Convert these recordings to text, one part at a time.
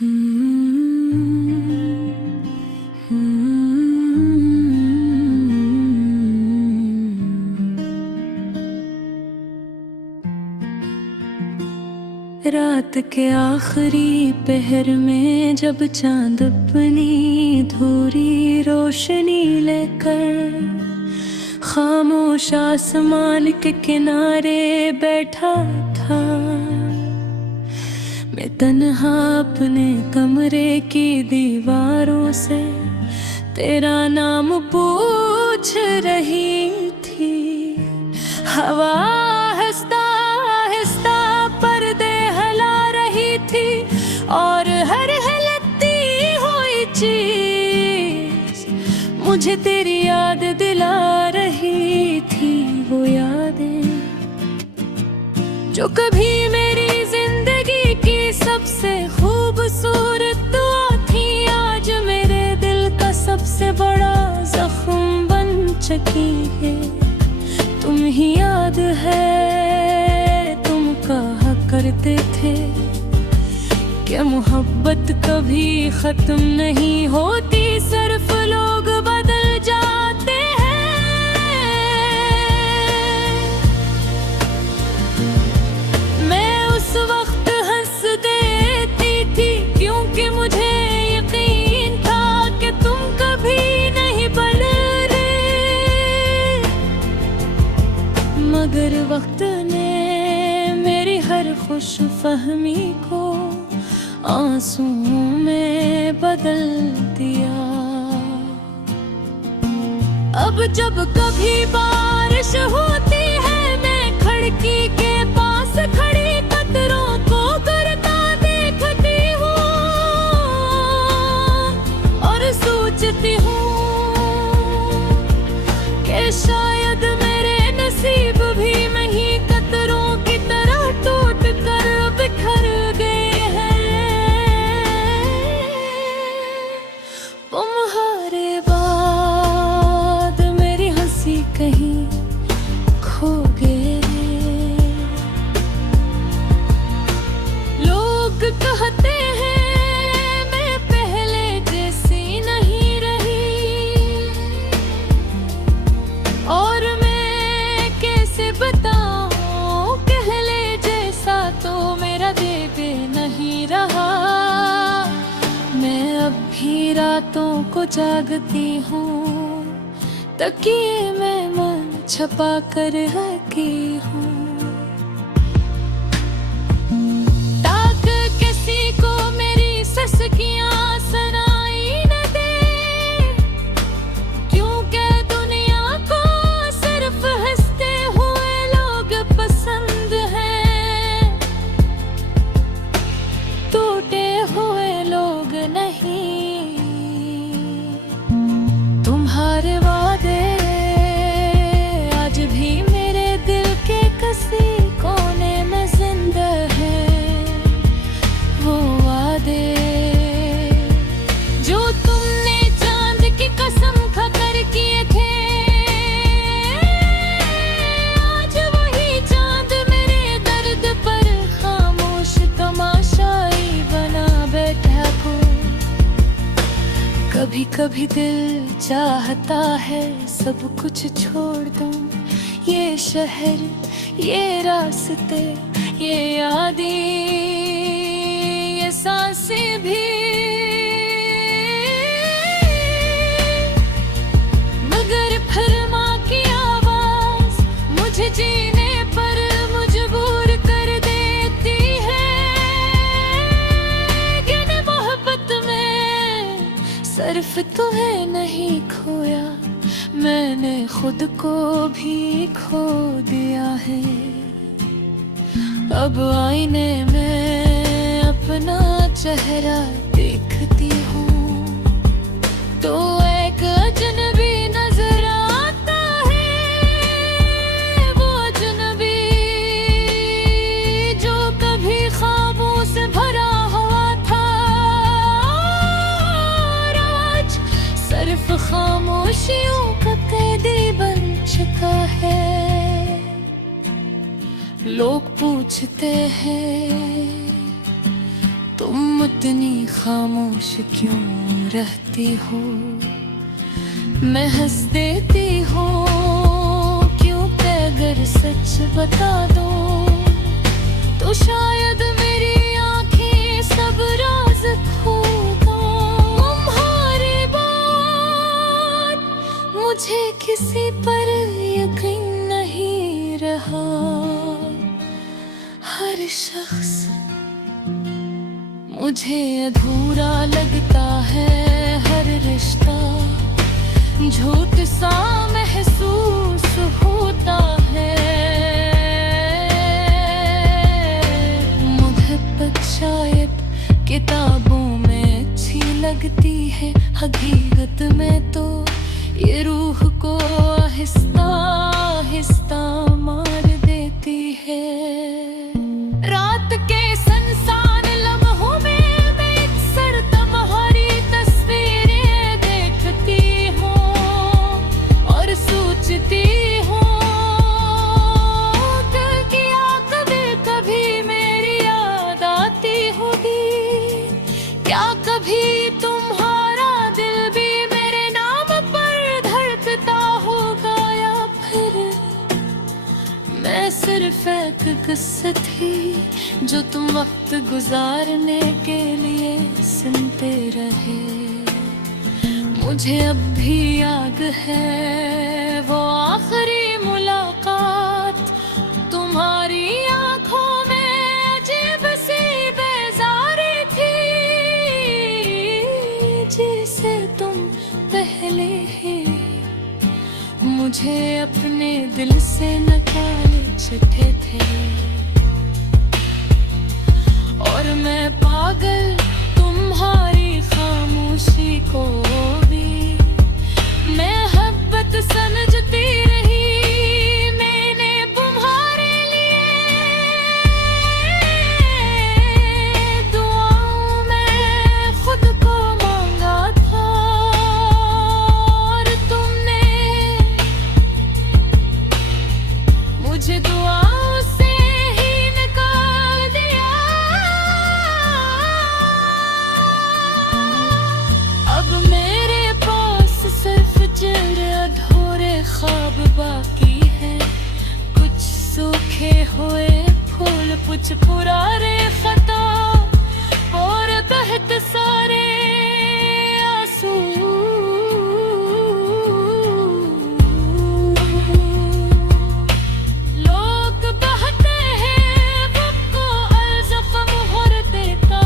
रात के आखिरी पहर में जब चांद अपनी धूरी रोशनी लेकर खामोश आसमान के किनारे बैठा था, मैं तन्हा अपने कमरे की दीवारों से तेरा नाम पूछ रही थी। हवा आहिस्ता आहिस्ता पर्दे हिला रही थी और हर हिलती हुई चीज मुझे तेरी याद दिला रही थी। वो यादें जो कभी मेरी जिंदगी की सबसे खूबसूरत दुआ थी, आज मेरे दिल का सबसे बड़ा जख्म बन चुकी है। तुम ही याद है, तुम कहा करते थे कि मोहब्बत कभी खत्म नहीं होती, सिर्फ लोग बदल जाते हैं। मैं उस वक्त हंस देती थी क्योंकि मुझे यकीन था कि तुम कभी नहीं बदले, मगर वक्त ने मेरी हर खुश फहमी को आंसुओं में बदल दिया। अब जब कभी बारिश होती है, मैं खिड़की के पास खड़ी कतरों को गिरता देखती हूँ और सोचती हूँ कि शायद मेरे नसीब भी नहीं कतरों की तरह टूट कर बिखर गए हैं। तुम्हारे बाद मेरी हंसी कहीं खो गए। लोग कहते हैं मैं पहले जैसी नहीं रही, और मैं कैसे बताऊं पहले जैसा तो मेरा देवे नहीं रहा। मैं अब भी रातों को जागती हूँ, तकिए में मन छपा कर रखी हूँ, ताकि किसी को मेरी ससकियाँ सुनाई न दे, क्योंकि दुनिया को सिर्फ हंसते हुए लोग पसंद हैं, टूटे हुए लोग नहीं। तुम्हारे वादे आज भी मेरे दिल के किसी कोने में जिंदा है। वो वादे जो तुमने चांद की कसम खाकर किए थे, आज वही चांद मेरे दर्द पर खामोश तमाशाई बना बैठा हो। कभी कभी दिल चाहता है सब कुछ छोड़ दूं, ये शहर, ये रास्ते, ये यादें, ये सांसें भी, मगर फिर माँ की आवाज मुझे जीने पर मजबूर कर देती है। कि मोहब्बत में सिर्फ तुम्हें नहीं खोया, मैंने खुद को भी खो दिया है। अब आईने में अपना चेहरा देखती हूँ तो एक अजनबी नजर आता है। वो अजनबी जो कभी ख्वाबों से भरा हुआ था, और आज सिर्फ खामोशियों का कैदी बन चुका है। लोग पूछते हैं तुम इतनी खामोश क्यों रहती हो? मैं हंस देती हूँ क्योंकि अगर सच बता दो तो शायद मेरी आँखें सब राज खो दूं। तुम्हारी बात मुझे किसी पर यकीन नहीं रहा। हर शख्स मुझे अधूरा लगता है, हर रिश्ता झूठ सा महसूस होता है। मोहब्बत शायद किताबों में अच्छी लगती है, हकीकत में तो ये रूह को आहिस्ता आहिस्ता मार देती है। रात के सुनसान लम्हों में मैं अक्सर तुम्हारी तस्वीरें देखती हूँ और सोचती हूँ कि कभी कभी मेरी याद आती होगी। क्या कभी तुम्हारा दिल भी मेरे नाम पर धड़कता होगा, या फिर मैं सिर्फ एक किस्सा थी जो तुम वक्त गुजारने के लिए सुनते रहे। मुझे अब भी याद है वो आखिरी मुलाकात, तुम्हारी आंखों में अजीब सी बेजारी थी, जिसे तुम पहले ही मुझे अपने दिल से निकाले चुके थे। और मैं पागल तुम्हारी खामोशी को भी मोहब्बत समझती रही। मैंने तुम्हारे लिए दुआओं में खुद को मांगा था और तुमने मुझे दुआओं से ही निकाल दिया। अब मेरे पास सिर्फ चंद अधूरे ख्वाब बाकी हैं, कुछ सूखे हुए फूल, कुछ पुराने खता और बहुत सारे आंसू। लोग बहते हैं वक्त को अज़फ़ मुहर देता।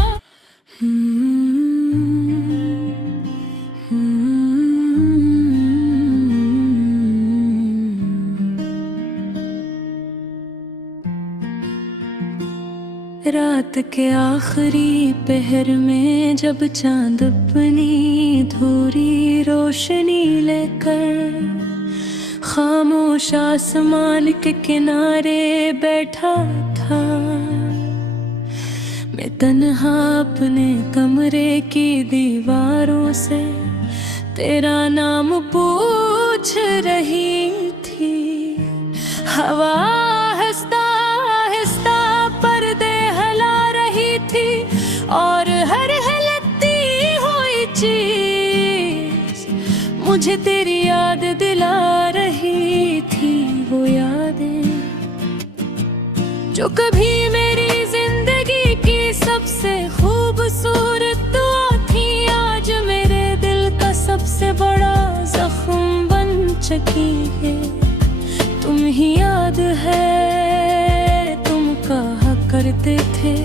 रात के आखिरी पहर में जब चांद अपनी धूरी रोशनी लेकर खामोश आसमान के किनारे बैठा था, मैं तन्हा अपने कमरे की दीवारों से तेरा नाम पूछ रही थी। हवा आहिस्ता आहिस्ता पर्दे हिला रही थी और हर हिलती हुई चीज मुझे तेरी याद दिला रही थी। वो यादें जो कभी मेरी जिंदगी की सबसे खूबसूरत दुआ थी, आज मेरे दिल का सबसे बड़ा जख्म बन चुकी है। तुम ही याद है, तुम कहा करते थे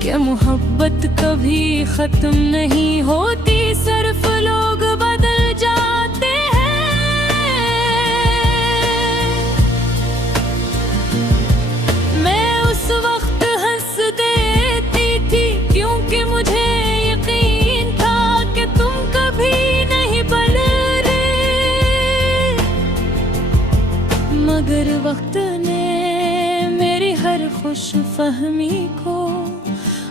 कि मोहब्बत कभी खत्म नहीं होती, सिर्फ लोग बदल जाते हैं। मैं उस वक्त हंस देती थी क्योंकि मुझे यकीन था कि तुम कभी नहीं बदले, मगर वक्त ने मेरी हर खुश फहमी को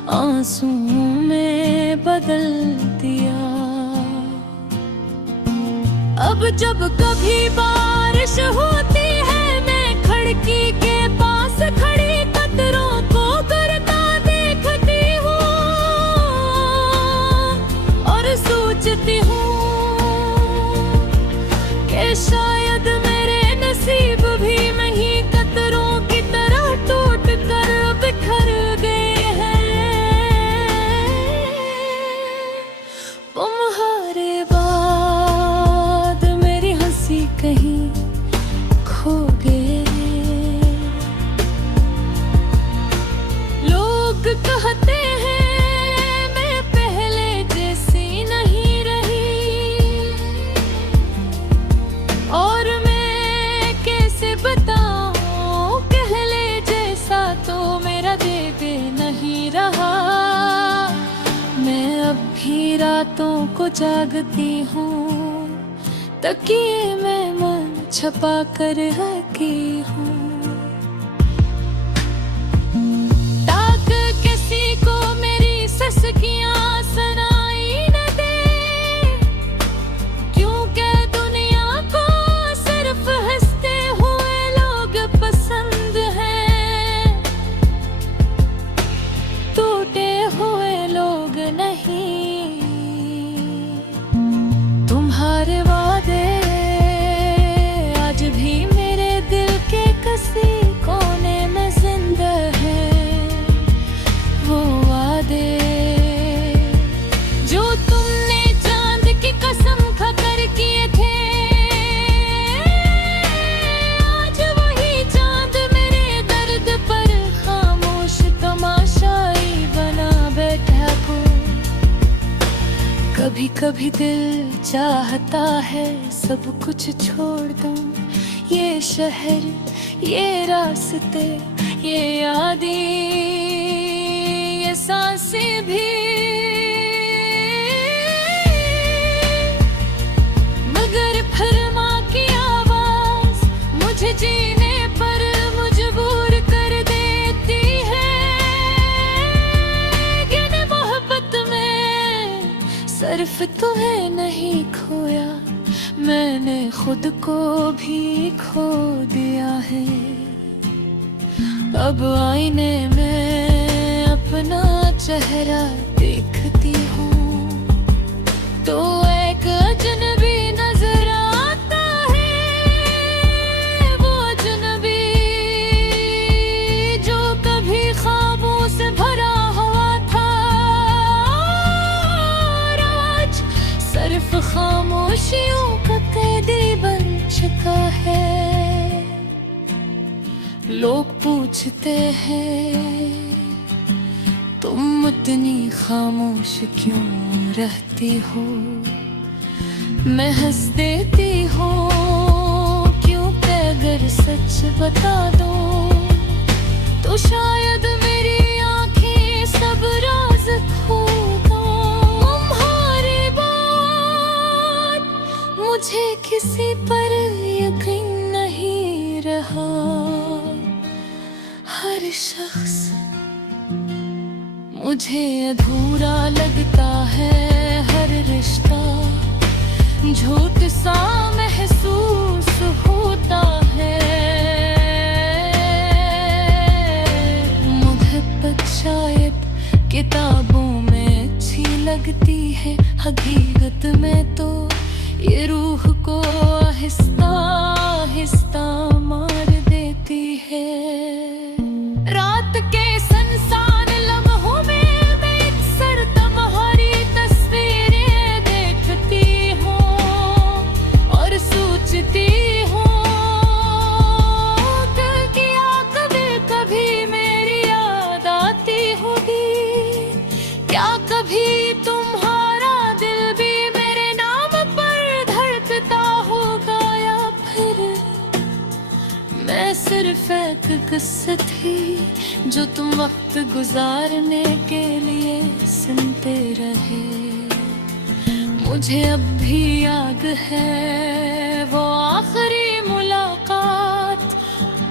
आंसुओं में बदल दिया। अब जब कभी बारिश होती है, मैं खिड़की के पास खड़ी कतरों को गिरता देखती हूँ। सोचती हूँ कि शायद मेरे नसीब भी नहीं कतरों की तरह टूट कर बिखर गए हैं। तुम्हारे बाद मेरी हंसी कहीं खो गए। लोग कहते हैं मैं पहले जैसी नहीं रही, और मैं कैसे बताऊं पहले जैसा तो मेरा दे नहीं रहा। मैं अब भी रातों को जागती हूँ, तकिए में मन छपा कर रखी हूँ, ताकि किसी को मेरी ससकियाँ सुनाई न दे। क्योंकि दुनिया को सिर्फ हंसते हुए लोग पसंद हैं, टूटे हुए लोग नहीं। तुम्हारे वादे आज भी मेरे दिल के किसी कोने में जिंदा है। वो वादे जो तुमने चांद की कसम खाकर किए थे, आज वही चांद मेरे दर्द पर खामोश तमाशाई बना बैठा को। कभी कभी दिल चाहता है सब कुछ छोड़ दूं, ये शहर, ये रास्ते, ये यादें, ये सांसें भी। मगर फिर माँ की आवाज मुझे जीने पर मजबूर कर देती है। कि मोहब्बत में सिर्फ तुम्हें नहीं खोया, मैंने खुद को भी खो दिया है। अब आईने में अपना चेहरा देखती हूँ तो एक अजनबी नजर आता है। वो अजनबी जो कभी ख्वाबों से भरा हुआ था, और आज सिर्फ खामोशियों का कैदी बन चुका है। लोग पूछते हैं तुम इतनी खामोश क्यों रहती हो, मैं हंस देती हूँ क्योंकि अगर सच बता दो तो शायद मेरी आंखें सब राज खो दो। तुम्हारी बात मुझे किसी पर यकीन नहीं रहा। हर शख्स मुझे अधूरा लगता है, हर रिश्ता झूठ सा महसूस होता है। मोहब्बत शायद किताबों में अच्छी लगती है, हकीकत में तो ये रूह को आहिस्ता आहिस्ता मार देती है। रात के संसान लम्हों में मैं अक्सर तुम्हारी तस्वीरें देखती हूँ और सोचती हूँ कि कभी कभी मेरी याद आती होगी। क्या कभी तुम्हारा दिल भी मेरे नाम पर धड़कता होगा, या फिर मैं सिर्फ एक किस्सा थी जो तुम वक्त गुजारने के लिए सुनते रहे। मुझे अब भी याद है वो आखिरी मुलाकात,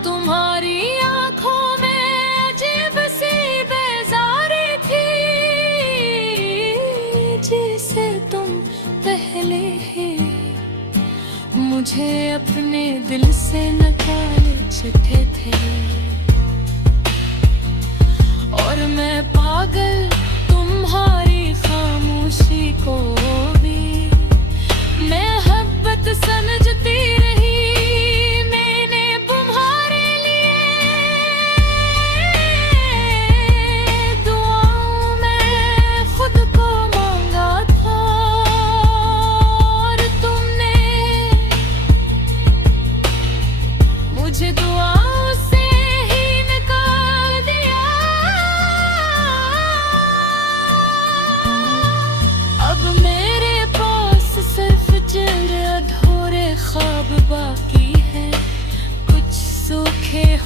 तुम्हारी आंखों में अजीब सी बेजारी थी, जिसे तुम पहले ही मुझे अपने दिल से निकाले चुके थे। और मैं पागल तुम्हारी खामोशी को भी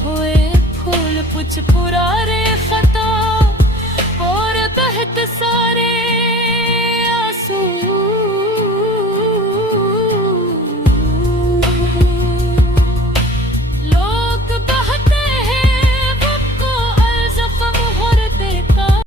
हुए फूल कुछ पुराने खत